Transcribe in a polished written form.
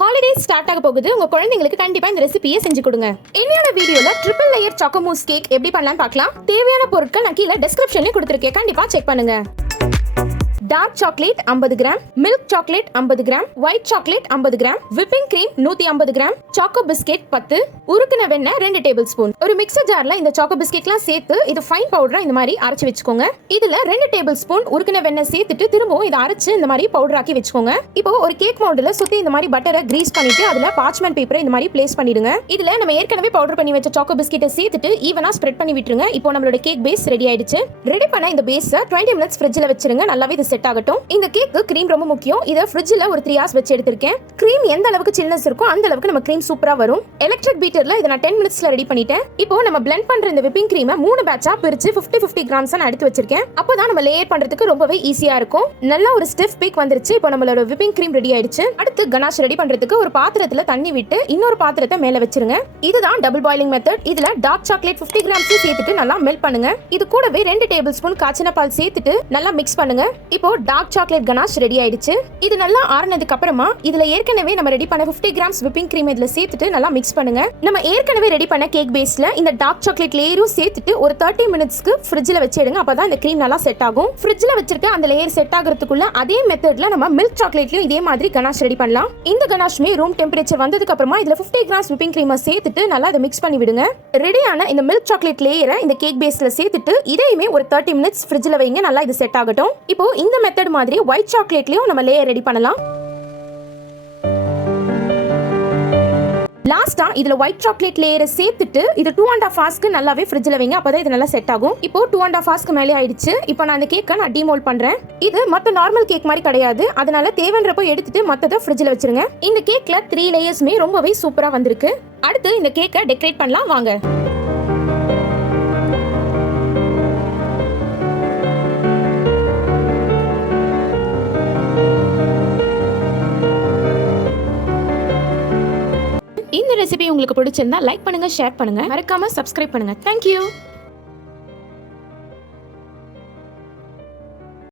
Holidays start ஆக போகுது. உங்க குழந்தைங்களுக்கு கண்டிப்பா இந்த ரெசிபியை செஞ்சு கொடுங்க. இன்னையோட வீடியோல triple layer choco mousse cake எப்படி பண்ணலாம்னு பார்க்கலாம். தேவையான பொருட்கள் நான் கீழே டிஸ்கிரிப்ஷன்ல கொடுத்திருக்கேன். கண்டிப்பா செக் பண்ணுங்க. Dark chocolate 50 gram, milk chocolate 50 gram, white chocolate 50 gram, whipping cream 150 gram, choco biscuit 10, உருக்குன வெண்ணெய் 2 டேபிள் ஸ்பூன். ஒரு மிக்சர் ஜார்ல இந்த சாக்கோ பிஸ்கெட்லாம் சேர்த்து இது ஃபைன் பவுடரா இந்த மாதிரி அரைச்சு வச்சுக்கோங்க. இதுல 2 டேபிள் ஸ்பூன் உருக்குன வெண்ணெய் சேர்த்துட்டு திரும்பவும் இதை அரைச்சு இந்த மாதிரி பவுடர் ஆக்கி வச்சுக்கோங்க. இப்போ ஒரு கேக் மவுல்ட்ல சுத்தி இந்த மாதிரி பட்டரை கிரீஸ் பண்ணிட்டு அதுல பார்ச்மெண்ட் பேப்பரை இந்த மாதிரி பிளேஸ் பண்ணிடுங்க. இதுல நம்ம ஏற்கனவே பவுடர் பண்ணி வச்ச சாக்கோ பிஸ்கெட்டை சேர்த்துட்டு ஈவனா ஸ்ப்ரெட் பண்ணி விட்டுருங்க. இப்போ நம்மளோட கேக் பேஸ் ரெடி ஆயிடுச்சு. ரெடி பண்ண இந்த பேஸை 20 மினிட்ஸ் ஃப்ரிட்ஜ்ல வச்சிருங்க. நல்லாவே இது செட் ஆகட்டும். இந்த கேக்கு கிரீம் ரொம்ப முக்கியம். இத ஃப்ரிட்ஜ்ல ஒரு 3 hours வச்சு எடுத்திருக்கேன். கிரீம் எந்த அளவுக்கு சில்னஸ் இருக்கோ அந்த அளவுக்கு நம்ம கிரீம் சூப்பரா வரும். எலக்ட்ரிக் பீட்டர்ல இத நான் 10 மினிட்ஸ்ல ரெடி பண்ணிட்டேன். இப்போ நம்ம பிளெண்ட் பண்ற இந்த விப்பிங் கிரீமை 3 பேட்சா பிரிச்சு 50 கிராம்ஸ் நான் எடுத்து வச்சிருக்கேன். அப்பதான் நம்ம லேயர் பண்றதுக்கு ரொம்பவே ஈஸியா இருக்கும். நல்ல ஒரு ஸ்டிஃப் பீக் வந்துருச்சு. இப்போ நம்மளோட விப்பிங் கிரீம் ரெடி ஆயிடுச்சு. அடுத்து கனாஷ் ரெடி பண்றதுக்கு ஒரு பாத்திரத்துல தண்ணி விட்டு இன்னொரு பாத்திரத்தை மேல வச்சிருங்க. இதுதான் டபுள் பாயிலிங் மெத்தட். இதுல டார்க் சாக்லேட் 50 கிராம்ஸ் சேர்த்துட்டு நல்லா மெல்ட் பண்ணுங்க. இது கூடவே 2 டேபிள் ஸ்பூன் காய்ச்சின பால் சேர்த்துட்டு நல்லா மிக்ஸ் பண்ணுங்க. இப்போ டார்க் சாக்லேட் கனாஷ் ரெடி ஆயிடுச்சு. இது நல்லா ஆறுனதுக்கு அப்புறமா இதுல ஏற்கனவே நம்ம ரெடி பண்ண 50 கிராம்ஸ் விப்பிங் கிரீம் இதுல சேர்த்துட்டு நல்லா மிக்ஸ் பண்ணுங்க. நம்ம ஏற்கனவே ரெடி பண்ண கேக் பேஸ்ல இந்த டார்க் சாக்லேட் லேயரும் சேர்த்துட்டு ஒரு 30 மினிட்ஸ்க்கு ஃப்ரிட்ஜ்ல வச்சிடுங்க. அப்பதான் இந்த கிரீம் நல்லா செட் ஆகும். ஃப்ரிட்ஜ்ல வச்சிருக்க அந்த லேயர் செட் ஆகிறதுக்குள்ள அதே மெத்தட்ல நம்ம மில்க் சாக்லேட்லயும் இதே மாதிரி கனாஷ் ரெடி பண்ணலாம். இந்த கனாஷ்மே ரூம் டெம்பரேச்சர் வந்ததுக்கு அப்புறமா இதுல 50 கிராம்ஸ் விப்பிங் கிரீமை சேர்த்துட்டு நல்லா அதை மிக்ஸ் பண்ணி விடுங்க. ரெடியான இந்த மில்க் சாக்லேட் லேயரை இந்த கேக் பேஸ்ல சேர்த்துட்டு இதையுமே ஒரு 30 மினிட்ஸ் ஃப்ரிட்ஜ்ல வைங்க. நல்லா இது செட் ஆகட்டும். இப்போ இந்த மெத்தட் மாதிரி ஒயிட் சாக்லேட்லயும் நம்ம லேயர் ரெடி பண்ணலாம். லாஸ்டா இதுல ஒயிட் சாக்லேட் லேயரை சேர்த்துட்டு இது 2.5 hours நல்லாவே ஃப்ரிட்ஜ்ல வைங்க. அப்பதான் இது நல்லா செட் ஆகும். இப்போ 2.5 hours மேலே ஆயிடுச்சு. இப்போ நான் இந்த கேக்கை நான் டீமோல்ட் பண்றேன். இது மத்த நார்மல் கேக் மாதிரி கிடையாது. அதனால தேவைன்றப்போ எடுத்துட்டு மத்தத ஃப்ரிட்ஜ்ல வச்சிருங்க. இந்த கேக்ல 3 லேயர்ஸ்மே ரொம்பவே சூப்பரா வந்திருக்கு. அடுத்து இந்த கேக்கை டெக்கரேட் பண்ணலாம் வாங்க. இந்த ரெசிபி உங்களுக்கு பிடிச்சிருந்தா லைக் பண்ணுங்க, ஷேர் பண்ணுங்க, மறக்காம சப்ஸ்கிரைப் பண்ணுங்க. Thank you.